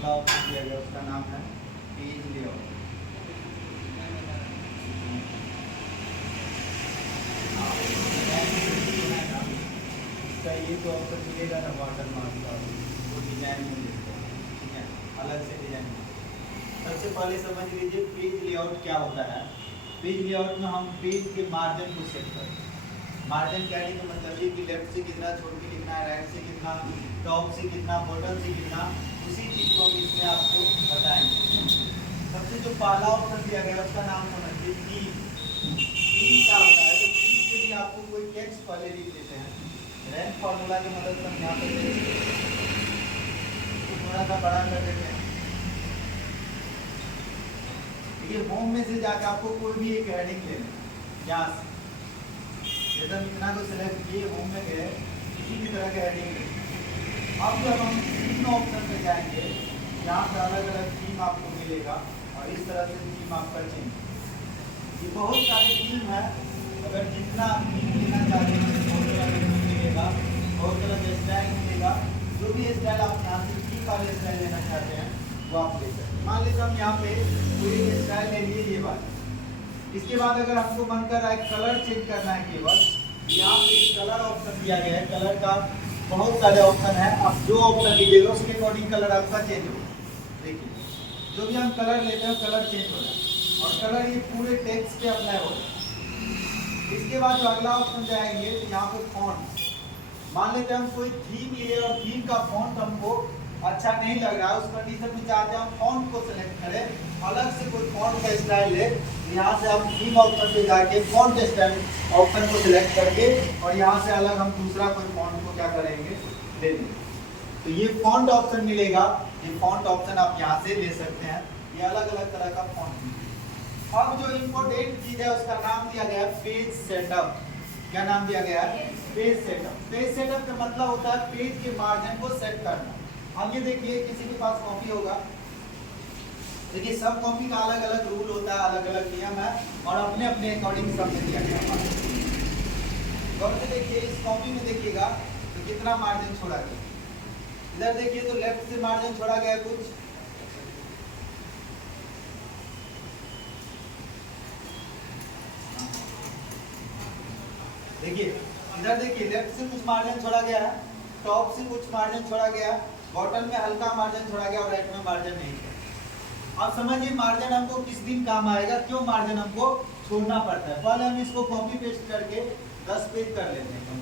अगला ऑप्शन दिया गया उसका नाम है पेज लेआउट। इसका ये तो ऑप्शन मिलेगा ना वाटर मार्क का, वो डिजाइन में देते हैं, ठीक है, अलग से डिजाइन। सबसे पहले समझ लीजिए पेज लेआउट क्या होता है। पेज लेआउट में हम पेज के मार्जिन को सेट करते हैं। मार्जिन कहने का मतलब ये कि लेफ्ट से कितना छोड़ के लिखना है, राइट से कितना, टॉप से कितना, बॉटम से कितना, उसी चीज़ को हम इसमें आपको बताएंगे। सबसे जो पहला ऑप्शन दिया गया उसका नाम समझिए थीम। थीम क्या होता है? तो थीम के लिए आपको कोई टेक्स्ट पहले लिख लेते हैं। रैंक फार्मूला की मदद से हम यहाँ पे थोड़ा सा बड़ा कर देते हैं। ये होम में से जाकर आपको कोई भी एक हेडिंग लेना है। यहाँ से जैसे हम इतना को सिलेक्ट किए, होम में गए, किसी भी तरह के हेडिंग लें। अब जब हम थीम ऑप्शन पे जाएंगे, यहाँ पे अलग अलग थीम आपको मिलेगा और इस तरह से थीम आपका चेंज। ये बहुत सारे थीम है, अगर जितना थीम लेना चाहते हैं बहुत तरह का थीम मिलेगा, बहुत तरह का स्टाइल मिलेगा। जो भी स्टाइल आप यहाँ से थीम वाले स्टाइल लेना चाहते हैं वो आप ले सकते हैं। मान लीजिए हम यहाँ पे कोई स्टाइल ले लिए ये बात। इसके बाद अगर आपको मन कर रहा है कलर चेंज करना है, केवल यहाँ पे कलर ऑप्शन दिया गया है। कलर का बहुत सारे ऑप्शन है, आप जो ऑप्शन लीजिएगा उसके अकॉर्डिंग कलर आपका चेंज होगा। देखिए जो भी हम कलर लेते हैं कलर चेंज हो जाए और कलर ये पूरे टेक्स्ट पे अप्लाई हो जाए। इसके बाद जो अगला ऑप्शन जाएंगे तो यहाँ पे फॉन्ट। मान लेते हैं हम कोई थीम लिए और थीम का फॉन्ट हमको अच्छा नहीं लग रहा है, उस कंडीशन में चाहते हैं हम फॉन्ट को सिलेक्ट करें, अलग से कोई फॉन्ट का स्टाइल ले। यहाँ से हम थीम ऑप्शन पे जाके फॉन्ट स्टाइल ऑप्शन को सिलेक्ट करके और यहाँ से अलग हम दूसरा कोई फॉन्ट को क्या करेंगे, ले लेंगे। तो ये फॉन्ट ऑप्शन मिलेगा। ये फॉन्ट ऑप्शन आप यहाँ से ले सकते हैं। ये अलग अलग तरह का फॉन्ट मिलेगा। अब जो इम्पोर्टेंट चीज है उसका नाम दिया गया है पेज सेटअप। क्या नाम दिया गया है? Page setup. पेज सेटअप का मतलब होता है पेज के मार्जिन को सेट करना। अब ये देखिए किसी के पास कॉपी होगा, देखिए सब कॉपी का अलग अलग रूल होता है, अलग अलग नियम है और अपने अपने अकॉर्डिंग सब में दिया गया है। गौर से देखिए इस कॉपी में देखिएगा तो कितना मार्जिन छोड़ा गया। इधर देखिए तो लेफ्ट से मार्जिन छोड़ा गया कुछ, देखिए इधर देखिए लेफ्ट से कुछ मार्जिन छोड़ा गया है, टॉप से कुछ मार्जिन छोड़ा गया, बॉटम में हल्का मार्जिन छोड़ा गया और राइट में मार्जिन नहीं छोड़ा। अब समझिए मार्जिन हमको किस दिन काम आएगा, क्यों मार्जिन हमको छोड़ना पड़ता है। पहले हम इसको कॉपी पेस्ट करके 10 पेज कर लेते हैं।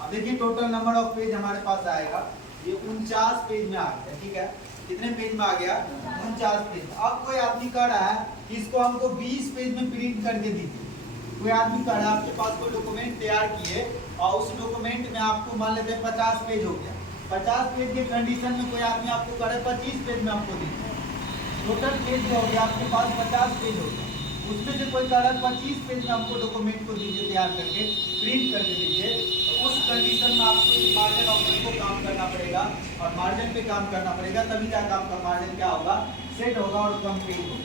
अब देखिए टोटल नंबर ऑफ पेज हमारे पास आएगा, ये 49 पेज में आ गया। ठीक है, कितने पेज में आ गया? 49 पेज। अब कोई आदमी कह रहा है कि इसको हमको 20 पेज में प्रिंट करके दीजिए। कोई आदमी कह रहा है आपके पास कोई डॉक्यूमेंट तैयार किए और उस डॉक्यूमेंट में आपको मान लेते हैं 50 पेज हो गया। 50 पेज के कंडीशन में कोई आदमी आपको कह रहा है 25 पेज में हमको दीजिए। टोटल पेज जो हो गया आपके पास 50 पेज हो गया, उसमें से कोई कह रहा है 25 पेज में हमको डॉक्यूमेंट को दीजिए, तैयार करके प्रिंट करके दीजिए। तो उस कंडीशन में आपको इस मार्जिन ऑप्शन को काम करना पड़ेगा और मार्जिन पे काम करना पड़ेगा, तभी जाकर आपका मार्जिन क्या होगा, सेट होगा और कंप्लीट होगा।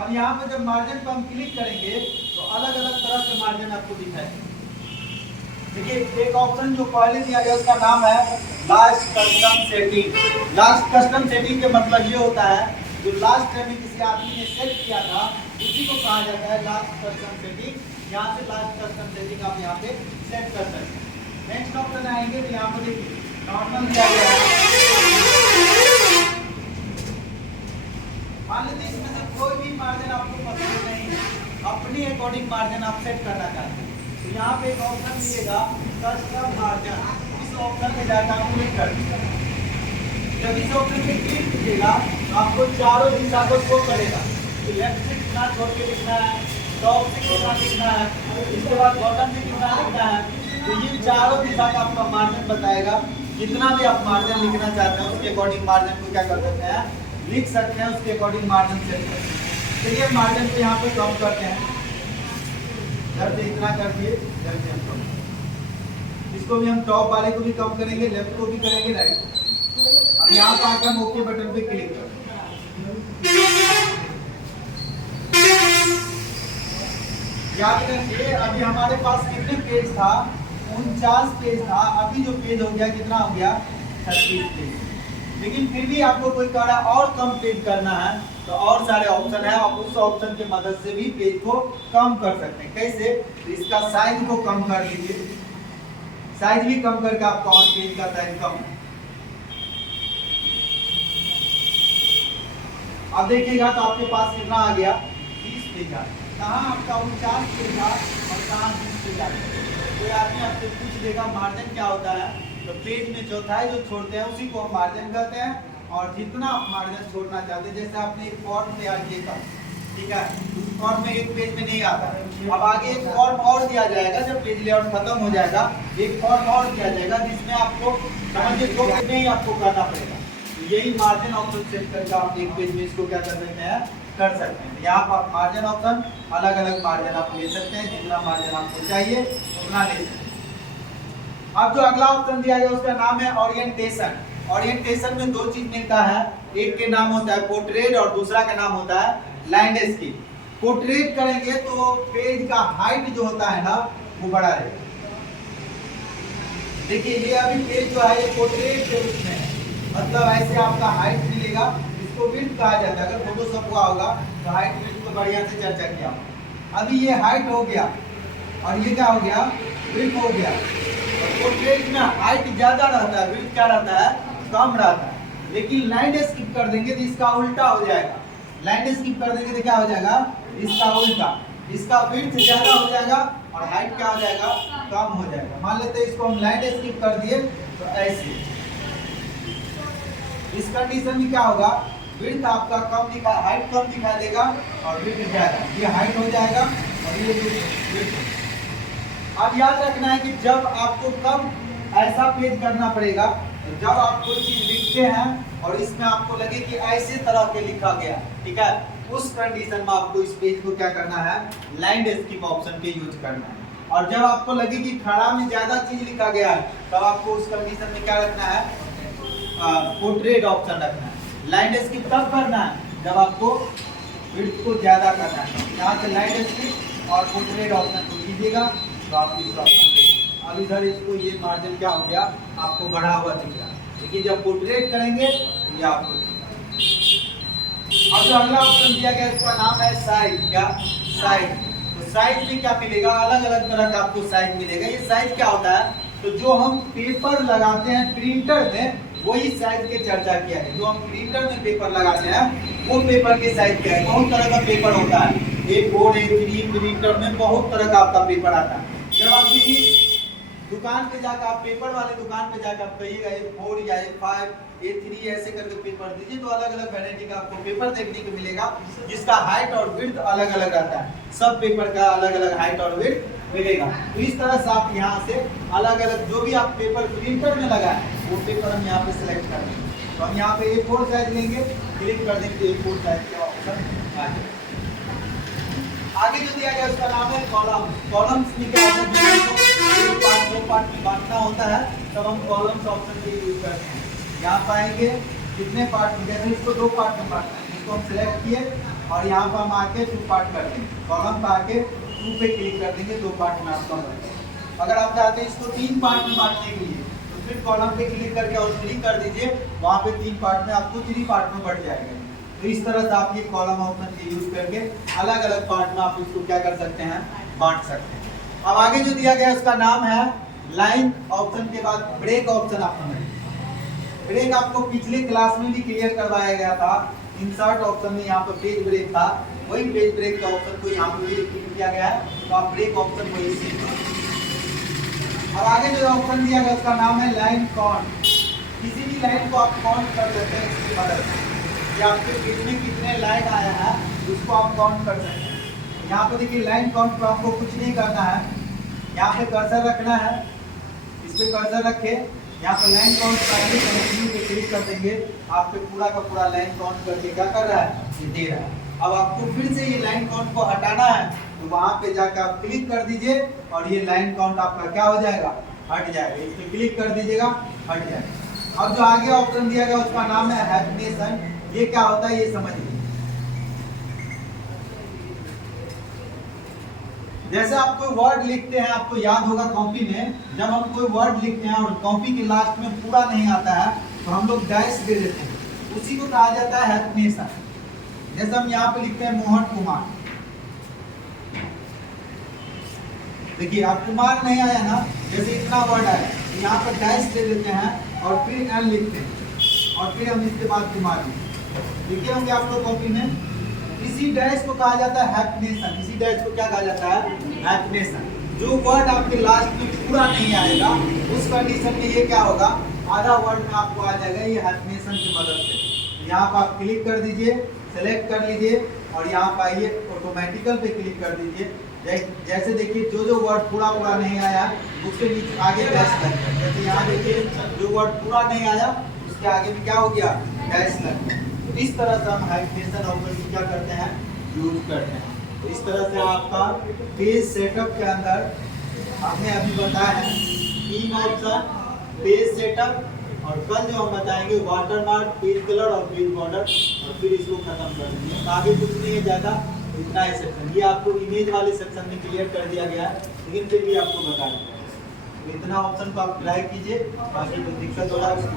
अब यहाँ पे जब मार्जिन को हम क्लिक करेंगे तो अलग अलग तरह के मार्जिन आपको दिखाएंगे। देखिए एक ऑप्शन जो पहले दिया गया उसका नाम है last custom setting. Last custom setting का मतलब ये होता है जो लास्ट टाइम किसी आदमी ने सेट किया था उसी को कहा जाता है लास्ट कस्टम सेटिंग। यहाँ से लास्ट कस्टम सेटिंग आप यहाँ पे सेट कर सकते हैं। नेक्स्ट ऑप्शन आएंगे तो यहाँ पर देखिए नॉर्मल दिया गया है। मान लीजिए इसमें से कोई भी मार्जिन आपको पसंद नहीं है, अपनी अकॉर्डिंग मार्जिन आप सेट करना चाहते हैं तो यहाँ पे एक ऑप्शन मिलेगा कस्टम मार्जिन। इस ऑप्शन में जाकर आप क्लिक कर दीजिएगा। जब इस ऑप्शन पे क्लिक कीजिएगा तो आपको चारों दिशा को शो करेगा कि लेफ्ट से कितना छोड़ के लिखना है, टॉप से कितना लिखना है, इसके बाद बॉटम से कितना लिखना है। तो ये चारों दिशा का आपका मार्जिन बताएगा। जितना भी आप मार्जिन लिखना चाहते हैं उसके अकॉर्डिंग मार्जिन को क्या कर सकते हैं, लिख सकते हैं, उसके अकॉर्डिंग मार्जिन सेट कर सकते हैं। चलिए मार्जिन को यहाँ पे कम करते हैं, इधर से इतना कर दिए, इधर से हम कम। इसको भी हम टॉप वाले को भी कम करेंगे, लेफ्ट को भी करेंगे, राइट को। अब यहाँ पर आकर हम ओके बटन पे क्लिक करें। याद रखिए अभी हमारे पास कितने पेज था, 49 पेज था, अभी जो पेज हो गया कितना हो गया 36 पेज। लेकिन फिर भी आपको कोई कह रहा है और कम पेज करना है तो और सारे ऑप्शन है, आप उस ऑप्शन की मदद से भी पेज को कम कर सकते हैं। कैसे? तो इसका साइज को कम कर लीजिए, साइज भी कम करके आपका और पेज का साइज कम। अब देखिएगा तो आपके पास कितना आ गया 20 पेज आ गया। कहाँ आपका 49 पेज था और कहाँ 20 पेज आ गया। कोई आदमी आपसे पूछ देगा मार्जिन क्या होता है, तो पेज में चौथाई जो छोड़ते हैं उसी को हम मार्जिन कहते हैं। और जितना आप मार्जिन छोड़ना चाहते हैं, जैसे आपने एक फॉर्म तैयार किया, ठीक है, उस फॉर्म में एक पेज में नहीं आता है, अब आगे एक फॉर्म और दिया जाएगा, जब पेज लेआउट खत्म हो जाएगा एक फॉर्म और दिया जाएगा जिसमें आपको समझिए 2 पेज में ही आपको करना पड़ेगा। तो यही मार्जिन ऑप्शन सेट करके आप एक पेज में इसको क्या कर सकते हैं, कर सकते हैं। यहाँ पर आप मार्जिन ऑप्शन अलग अलग मार्जिन आप ले सकते हैं, जितना मार्जिन आपको चाहिए उतना ले सकते हैं। अब जो अगला ऑप्शन दिया गया उसका नाम है ओरिएंटेशन। ओरिएंटेशन में 2 चीज मिलता है, एक के नाम होता है पोर्ट्रेट और दूसरा का नाम होता है लैंडस्केप। पोर्ट्रेट करेंगे तो पेज का हाइट जो होता है ना वो बड़ा रहेगा। देखिए ये अभी पेज जो है ये पोर्ट्रेट के रूप में है, मतलब ऐसे आपका हाइट मिलेगा, इसको विड्थ कहा जाता है। अगर फोटोशॉप हुआ होगा तो हाइट विड्थ को बढ़िया से चर्चा किया। अभी ये हाइट हो गया और ये क्या हो गया, विड्थ हो गया। पोर्ट्रेट में हाइट ज्यादा रहता है, विड्थ क्या रहता है, कम रहता है। लेकिन लैंडस्केप कर देंगे तो इसका उल्टा हो जाएगा। लैंडस्केप कर देंगे तो क्या हो जाएगा, इसका उल्टा, इसका विड्थ ज्यादा हो जाएगा और हाइट क्या हो जाएगा, कम हो जाएगा। मान लेते हैं इसको हम लैंडस्केप कर दिए तो ऐसे, इस कंडीशन में क्या होगा, विड्थ आपका कम दिखा, हाइट कम दिखा देगा और विड्थ ज्यादा, ये हाइट हो जाएगा और ये विड्थ। अब याद रखना है कि जब आपको कब ऐसा पेज करना पड़ेगा, तो जब आप कोई चीज लिखते हैं और इसमें आपको लगे कि ऐसे तरह के लिखा गया, ठीक है, उस कंडीशन में आपको इस पेज को क्या करना है, लैंडस्केप ऑप्शन के यूज करना है। और जब आपको लगे कि खड़ा में ज्यादा चीज लिखा गया है, तब आपको उस कंडीशन में क्या रखना है, पोर्ट्रेट ऑप्शन रखना है। लैंडस्केप तब करना है जब आपको विड्थ को ज्यादा करना है। यहाँ से लैंडस्केप और पोर्ट्रेट ऑप्शन को कीजिएगा तो आप इस ऑप्शन, अब इधर इसको ये मार्जिन क्या हो गया, आपको बढ़ा हुआ दिख रहा है। लेकिन जब पोर्ट्रेट करेंगे तो ये आपको अब जो अगला ऑप्शन दिया गया इसका नाम है साइज। क्या साइज? तो साइज में क्या मिलेगा, अलग अलग तरह का आपको साइज मिलेगा। ये साइज क्या होता है, तो जो हम पेपर लगाते हैं प्रिंटर में वही साइज के चर्चा किया है। जो हम प्रिंटर में पेपर लगाते हैं वो पेपर के साइज क्या है। बहुत तरह का पेपर होता है, A4 A3 प्रिंटर में बहुत तरह का आपका पेपर आता है। जब आप किसी दुकान पे जाकर, आप पेपर वाले दुकान पे जाकर आप कहिएगा A4 या A5 A3 ऐसे करके पेपर दीजिए, तो अलग अलग वैरायटी का आपको पेपर देखने को मिलेगा जिसका हाइट और विड्थ अलग अलग रहता है। सब पेपर का अलग अलग हाइट और विड्थ मिलेगा। तो इस तरह से आप यहाँ से अलग अलग जो भी आप पेपर प्रिंटर में लगाए वो पेपर हम यहाँ पे सिलेक्ट कर देंगे। तो हम यहाँ पे A4 साइज लेंगे, क्लिक कर देंगे तो A4 साइज का ऑप्शन आ जाएगा। आगे जो दिया गया उसका नाम है कॉलम। कॉलम्स में क्या होता है, एक पार्ट दो पार्ट में बांटना होता है, तब हम कॉलम्स ऑप्शन का यूज करते हैं। यहाँ पाएंगे कितने पार्ट में, जैसे इसको 2 पार्ट में बांटना है, इसको हम सिलेक्ट किए और यहाँ पर हम आके 2 पार्ट कर देंगे। कॉलम पर आके 2 पे क्लिक कर देंगे, 2 पार्ट में आपका बन जाएगा। अगर आप चाहते हैं इसको 3 पार्ट में बांटने के लिए तो फिर कॉलम पे क्लिक करके और क्लिक कर दीजिए, वहाँ पे 3 पार्ट में आपको 3 पार्ट में बढ़ जाएगा। तो इस तरह से आप ये कॉलम ऑप्शन के यूज करके अलग अलग पार्ट में आप इसको क्या कर सकते हैं, बांट सकते हैं। अब आगे जो दिया गया उसका नाम है लाइन ऑप्शन के बाद ब्रेक ऑप्शन ऑप्शन। ब्रेक आपको पिछले क्लास में भी क्लियर करवाया गया था। इंसर्ट ऑप्शन में यहाँ पर पेज ब्रेक था, वही पेज ब्रेक का ऑप्शन को यहाँ पर भी रिपीट किया गया है, तो आप ब्रेक ऑप्शन को इसी। अब आगे जो ऑप्शन दिया गया उसका नाम है लाइन काउंट। किसी भी लाइन को आप काउंट कर सकते हैं इसकी मदद से। आपके पेज में कितने लाइन आया है उसको आप काउंट कर सकते हैं। यहाँ पे देखिए लाइन काउंट पर आपको कुछ नहीं करना है, यहाँ पे कर्सर रखना है, इस पे कर्सर रखे, यहाँ पे लाइन काउंट पाएंगे, कंटिन्यू पे क्लिक कर देंगे, आप पे पूरा का पूरा लाइन काउंट करके क्या कर रहा है, ये दे रहा है। अब आपको फिर से ये लाइन काउंट को हटाना है तो वहाँ पे जाकर आप क्लिक कर दीजिए और ये लाइन काउंट आपका क्या हो जाएगा, हट जाएगा। इस पे क्लिक कर दीजिएगा, हट जाएगा। अब जो आगे ऑप्शन दिया गया उसका नाम है हैबिटेशन। ये क्या होता है ये समझिए। जैसे आप कोई वर्ड लिखते हैं, आपको याद होगा कॉपी में, जब हम कोई वर्ड लिखते हैं और कॉपी के लास्ट में पूरा नहीं आता है तो हम लोग डैश दे देते हैं, उसी को कहा जाता है हैफनेशन। जैसे हम यहाँ पे लिखते हैं मोहन कुमार, देखिए आप कुमार नहीं आया ना, जैसे इतना वर्ड आया तो यहाँ पर डैश दे देते हैं और फिर एन लिखते हैं और फिर हम इसके बाद कुमार लिखे होंगे आप लोग कॉपी में। इसी डैश को कहा जाता है हैफनेशन। इसी डैश को क्या कहा जाता है? हैफनेशन। जो वर्ड आपके लास्ट में पूरा नहीं आएगा उस कंडीशन में ये क्या होगा, आधा वर्ड में आपको आ जाएगा ये हैफनेशन की मदद से। यहाँ पर आप क्लिक कर दीजिए, सेलेक्ट कर लीजिए और यहाँ पर आइए ऑटोमेटिकल पे क्लिक कर दीजिए। जैसे देखिए जो वर्ड पूरा नहीं आया उसके नीचे आगे डैश लग गया। जैसे यहाँ देखिए जो वर्ड पूरा नहीं आया उसके आगे में क्या हो गया, डैश लग गया। तो इस तरह से हम हाइफनेशन ऑपरेशन क्या करते हैं, यूज करते हैं। तो इस तरह से आपका पेज सेटअप के अंदर हमने अभी बताया है 3 ऑप्शन, पेज सेटअप और कल जो हम बताएंगे वाटरमार्क, पेज कलर और पेज बॉर्डर, और फिर इसको खत्म कर देंगे। आगे कुछ नहीं है ज़्यादा, इतना ही सेक्शन। ये आपको इमेज वाले सेक्शन में क्लियर कर दिया गया है, लेकिन फिर भी आपको बता दें इतना ऑप्शन को आप ट्राई कीजिए, बाकी कोई दिक्कत हो रहा है उसको